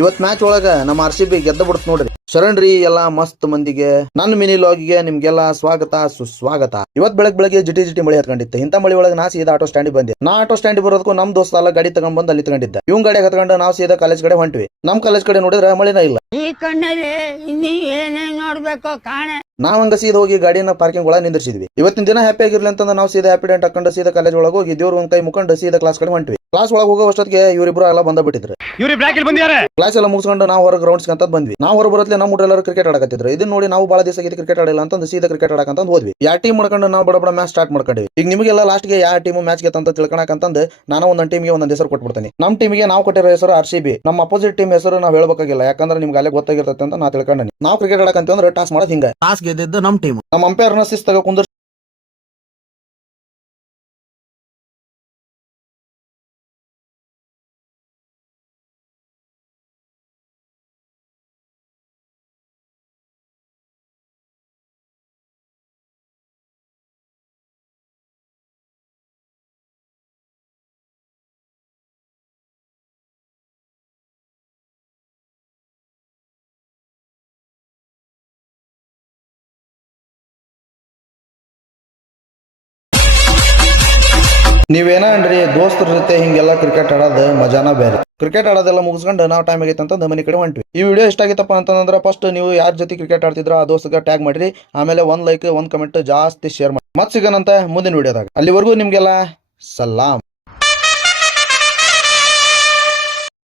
ಇವತ್ ಮ್ಯಾಚ್ ಒಳಗ ನಮ್ಮ RCB ಗೆದ್ದ ಬಿಡ್ತು ನೋಡ್ರಿ. ಶರಣ್ರಿ ಎಲ್ಲಾ ಮಸ್ತ್ ಮಂದಿಗೆ ನನ್ನ ಮಿನಿ ಲಾಗಿಗೆ ನಿಮ್ಗೆಲ್ಲ ಸ್ವಾಗತ ಸುಸ್ವಾಗತ. ಇವತ್ ಬೆಳಗ್ಗೆ ಜಿಟಿ ಮಳಿ ಹತ್ಕೊಂಡಿತ್ತು. ಇಂತ ಮಳಿ ಒಳಗೆ ನಾ ಸೀದಾ ಆಟೋ ಸ್ಟ್ಯಾಂಡ್ ಬಂದೆ. ನಾ ಆಟೋ ಸ್ಟ್ಯಾಂಡ್ ಬರೋದಕ್ಕೂ ನಮ್ ದೋಸ್ತ ಎಲ್ಲ ಗಾಡಿ ತಗೊಂಡ್ ಬಂದ್ ಅಲ್ಲಿ ತಗೊಂಡಿದ್ದ. ಇವ್ ಗಾಡಿ ಹತ್ಕೊಂಡು ನಾವು ಸೀದಾ ಕಾಲೇಜ್ ಕಡೆ ಹೊಂಟ್ವಿ. ನಮ್ ಕಾಲೇಜ್ ಕಡೆ ನೋಡಿದ್ರೆ ಮಳಿನ ಇಲ್ಲ. ಈ ಕಣ್ಣಲ್ಲಿ ಇನ್ನೀ ಏನೇನ್ ನೋಡ್ಬೇಕೋ ಕಾಣೆ. ನಾವ್ ಹಂಗ ಸೀದಾ ಹೋಗಿ ಗಾಡಿನ ಪಾರ್ಕಿಂಗ್ ಒಳಗೆ ನಿಂದಿರ್ಸಿದ್ವಿ. ಇವತ್ತಿನ ದಿನ ಹ್ಯಾಪಿ ಆಗಿರ್ಲಿ ಅಂತಂದ್ರೆ ನಾವು ಸೀದಾ ಹ್ಯಾಪಿ ಡೆಂಟ್ ಹಾಕೊಂಡು ಸೀದಾ ಕಾಲೇಜ್ ಒಳಗೆ ಹೋಗಿ ದೇವ್ರ ಒಂದ್ ಕೈ ಮುಖಂಡು ಸೀದಾ ಕ್ಲಾಸ್ ಕಡೆ ಹೊಂಟ್ವಿ. ಕ್ಲಾಸ್ ಒಳಗೆ ಹೋಗೋ ಅಷ್ಟೊತ್ತಿಗೆ ಇವರಿಬ್ರು ಎಲ್ಲ ಬಂದ ಬಿಟ್ಟಿದ್ರು. ಕ್ಲಾಸ್ ಎಲ್ಲ ಮುಗಿಸ್ಕೊಂಡು ನಾವು ಹೊರಗೆ ಗ್ರೌಂಡ್ಸ್ ಅಂತ ಬಂದ್ವಿ. ನಾವು ಹೊರ ಬರತ್ಲೆ ನಮ್ಮ ಹುಡುಗರು ಕ್ರಿಕೆಟ್ ಆಡಕತ್ತಿದ್ರು. ಇದನ್ನ ನೋಡಿ ನಾವು ಬಹಳ ದಿವಸ ಆಗಿದೆ ಕ್ರಿಕೆಟ್ ಆಡಿಲ್ಲ ಅಂತಂದು ಸೀದಾ ಕ್ರಿಕೆಟ್ ಆಡಕಂತ ಹೋದ್ವಿ. ಯಾವ ಟೀಮ್ ಮಾಡ್ಕೊಂಡು ನಾವು ಬಡ ಮ್ಯಾಚ್ ಸ್ಟಾರ್ಟ್ ಮಾಡ್ಕೊಂಡಿವಿ. ಈಗ ನಿಮಗೆಲ್ಲ ಲಾಸ್ಟ್ಗೆ ಯಾವ ಟೀಮ್ ಮ್ಯಾಚ್ ಗೆತ್ತ ಅಂತ ತಿಳ್ಕೊಳಕಂತಂದು ನಾನು ಒಂದೊಂದು ಟೀಮ್ಗೆ ಒಂದೊಂದು ಹೆಸರು ಕೊಟ್ಬಿಡ್ತೀನಿ. ನಮ್ಮ ಟೀಮಿಗೆ ನಾವು ಕೊಟ್ಟಿರೋ ಹೆಸರು RCB. ನಮ್ಮ ಅಪೋಸಿಟ್ ಟೀಮ್ ಹೆಸರು ನಾವು ಹೇಳ್ಬೇಕಾಗಿಲ್ಲ, ಯಾಕಂದ್ರೆ ನಿಮ್ಗೆ ಅಲ್ಲೇ ಗೊತ್ತಾಗಿರ್ತದೆ ಅಂತ ನಾ ತಿಳ್ಕೊಂಡಿ. ನಾವು ಕ್ರಿಕೆಟ್ ಆಡಕಂತಂದ್ರೆ ಟಾಸ್ ಮಾಡೋದು ಹಿಂಗ. ಟಾಸ್ ಗೆದ್ದಿದ್ದು ನಮ್ಮ ಟೀಮ್. ನಮ್ಮ ಅಂಪೈರ್ನ ಶಿಸ್ತಾಗ ಕುಂದ್ರ ನೀವೇನ ಅನ್ರಿ ದೋಸ್ತರ ಜೊತೆ ಹಿಂಗೆಲ್ಲ ಕ್ರಿಕೆಟ್ ಆಡೋದು ಮಜಾನ ಬೇರೆ. ಕ್ರಿಕೆಟ್ ಆಡೋದೆಲ್ಲ ಮುಗಿಸ್ಕೊಂಡು ನಾವು ಟೈಮ್ ಆಗೈತೆ ಅಂತ ಮನೆ ಕಡೆ ಹೊಂಟ್ವಿ. ಈ ವಿಡಿಯೋ ಇಷ್ಟ ಆಗಿತ್ತಪ್ಪ ಅಂತಂದ್ರೆ ಫಸ್ಟ್ ನೀವು ಯಾರ ಜೊತೆ ಕ್ರಿಕೆಟ್ ಆಡ್ತಿದ್ರ ಆ ದೋಸ್ತಗೆ ಟ್ಯಾಗ್ ಮಾಡಿರಿ. ಆಮೇಲೆ ಒಂದ್ ಲೈಕ್ ಒಂದ್ ಕಮೆಂಟ್ ಜಾಸ್ತಿ ಶೇರ್ ಮಾಡಿ. ಮತ್ತೆ ಸಿಗೋಣಂತ ಮುಂದಿನ ವಿಡಿಯೋದಾಗ. ಅಲ್ಲಿವರೆಗೂ ನಿಮ್ಗೆಲ್ಲ ಸಲಾಂ.